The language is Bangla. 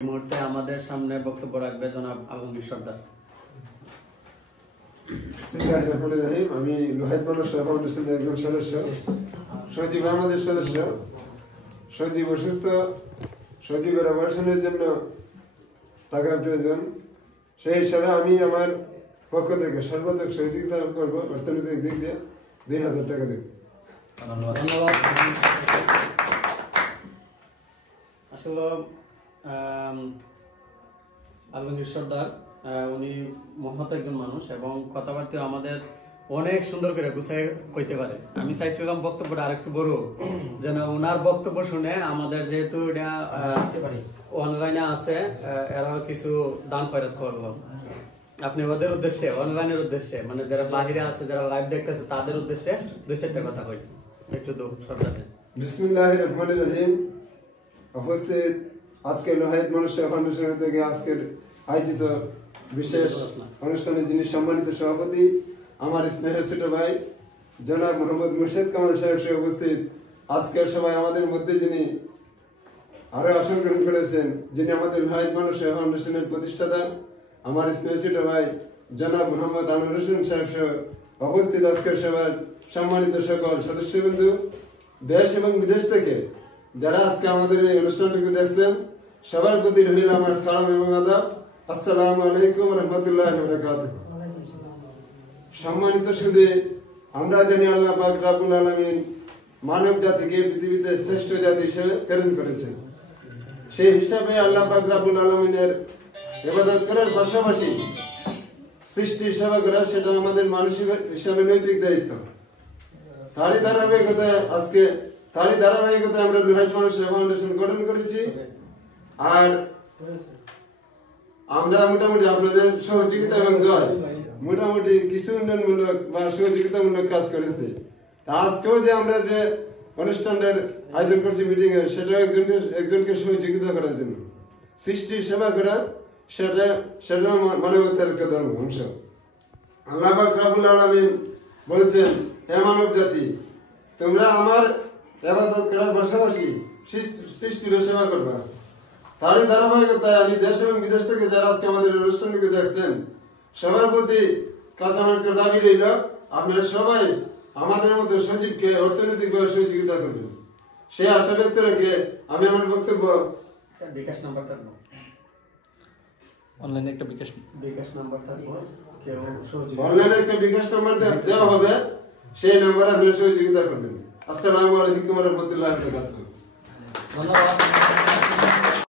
এই মুহূর্তে আমাদের সামনে বক্তব্য রাখবে জনাব আলমগীর সর্দার। আমি লোহাইত মানুষ ফাউন্ডেশনের একজন সদস্য, সজীব আমাদের সদস্য। সজীব অসুস্থ, সজীবের অপারেশনের জন্য টাকার প্রয়োজন। সেই হিসাবে আমি আমার পক্ষ থেকে সর্বাধিক সহযোগিতা করবো। অর্থনৈতিক দিক দিয়ে 2000 টাকা দেব। ধন্যবাদ। আসলে আলমগীর সর্দার উনি মহৎ একজন মানুষ এবং কথাবার্তা আমাদের অনেক সুন্দর করে গুছাই কইতে পারে। আমি চাইছিলাম বক্তব্যটা আরেকটু বড়, যেন ওনার বক্তব্য শুনে আমাদের যেহেতু এটা অনলাইনে আছে এরাও কিছু দান খয়রাত করলাম। আপনি ওদের উদ্দেশ্যে, অনলাইনের উদ্দেশ্যে, মানে যারা বাহিরে আছে, যারা লাইভ দেখতেছে তাদের উদ্দেশ্যে 2-4টা কথা কই একটু দো সর্দার। বিসমিল্লাহির রহমানির রহিম। উপস্থিত আজকে লোহাইত মানুষ ফাউন্ডেশন থেকে আজকের আয়োজিত বিশেষ অনুষ্ঠানে যিনি সম্মানিত সভাপতি, আমার স্নেহের ছোট ভাই জনাব মোহাম্মদ মুর্শেদ কামাল সাহেব সহ উপস্থিত আজকের সবাই আমাদের মধ্যে যিনি আরো আসন গ্রহণ করেছেন, যিনি আমাদের লোহাইত মানুষ ফাউন্ডেশনের প্রতিষ্ঠাতা, আমার স্নেহের ছোট ভাই জনাব মোহাম্মদ আনোয়ার হোসেন সাহেব সহ উপস্থিত আজকের সভার সম্মানিত সকল সদস্যবৃন্দু, দেশ এবং বিদেশ থেকে যারা আজকে আমাদের এই অনুষ্ঠানটিকে দেখছেন, সবার প্রতি রইল আমার সালাম এবং আদাব। আসসালামু আলাইকুম ওয়া রাহমাতুল্লাহি ওয়া বারাকাতুহু। সম্মানিত সুধী, আমরা জানি আল্লাহ পাক রব্বুল আলামিন মানব জাতিকে পৃথিবীতে শ্রেষ্ঠ জাতি হিসেবে প্রেরণ করেছেন। সেই হিসাবে আল্লাহ পাক রব্বুল আলামিনের ইবাদত করার পাশাপাশি সৃষ্টির সেবা করা, সেটা আমাদের মানসিক হিসাবে নৈতিক দায়িত্ব। তারই ধারাবাহিকতায় আমরা লোহাইত মানুষ ফাউন্ডেশন গঠন করেছি। আর আমরা মোটামুটি আপনাদের সহযোগিতা এবং দোয়ায় মোটামুটি কিছু উন্নয়নমূলক বা সহযোগিতামূলক কাজ করেছি। তা আজকেও যে আমরা যে অনুষ্ঠানটার আয়োজন করছি মিটিং এর, সেটা একজনকে সহযোগিতা করার জন্য, সৃষ্টির সেবা করা, সেটা মানবতার একটা ধর্ম অংশ। আল্লাহ পাক রব্বুল আলামিন বলেছেন, হে মানব জাতি, তোমরা আমার ইবাদত করার পাশাপাশি সৃষ্টির সেবা করবা। তারই ধারাবাহিকতায় আমি দেশ এবং বিদেশ থেকে যারা আজকে আমাদের অনুষ্ঠানটিকে দেখছেন, সবার প্রতি কাছে আমার একটা দাবি রইল, আপনারা সবাই আমাদের মতো সজীবকে অর্থনৈতিকভাবে সহযোগিতা করবেন। সেই আশা ব্যক্ত রেখে আমি আমার বক্তব্য বিকাশ নাম্বার থাকবো, অনলাইনে একটা বিকাশ নাম্বার থাকবো, কেউ অনলাইনে একটা বিকাশ নাম্বার দেওয়া হবে, সেই নাম্বারে আপনারা সহযোগিতা করবেন। আসসালামু আলাইকুম ওয়া রাহমাতুল্লাহি ওয়া বারাকাতুহু। ধন্যবাদ।